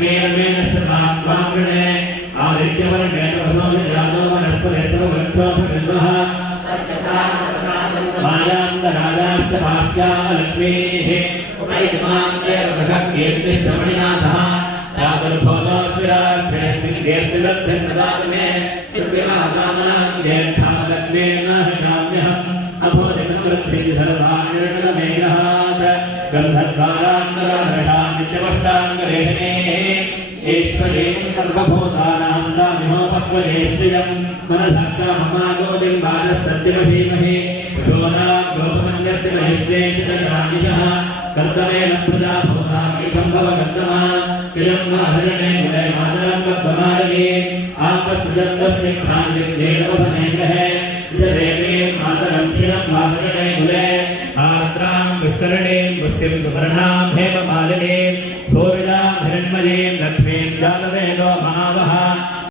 लक्ष्मीर्मेण सर्वात्माग्रणे आदित्यवर्णे प्रसोदयादो वनस्पतिस्तव वृक्षोपविन्दः मायान्तराजाश्च भाप्या लक्ष्मीः उपैतमां देवसखः कीर्तिश्रमणिना सह तादुर्भोदोऽस्विराष्ट्रेऽस्मिन्गेऽस्मिदर्थन्तदातु मे सुप्रिमासामनां ज्येष्ठां लक्ष्मीर्नाहिनाम्यहम् अभोदिमनुवृत्तिं सर्वाणिर्णमेघात् गन्धद्वारान्तराधृषां नित्यवष्टाङ्गलेखनेः ईश्वरीं सर्वभूतानां दामिहोपक्वये श्रियं मनसक्ताममागोदिं बालः सत्यमधीमहि शोना गोपमन्यस्य महेश्वेशितराजिनः कर्तमेन प्रजाभूतामि सम्भवकर्तमा किलं माधरणे मुले मातरं बद्धमारगे आपस्सुजन्तस्मिग्धान्येनवसने ग्रहे विददेवीं मातरं क्षीरं माधरणे मुले आत्रां विस्तरणीं पुष्टिं सुवर्णां हेममालिनीं सूर्यां हिरण्मयीं लक्ष्मीं जातवेदो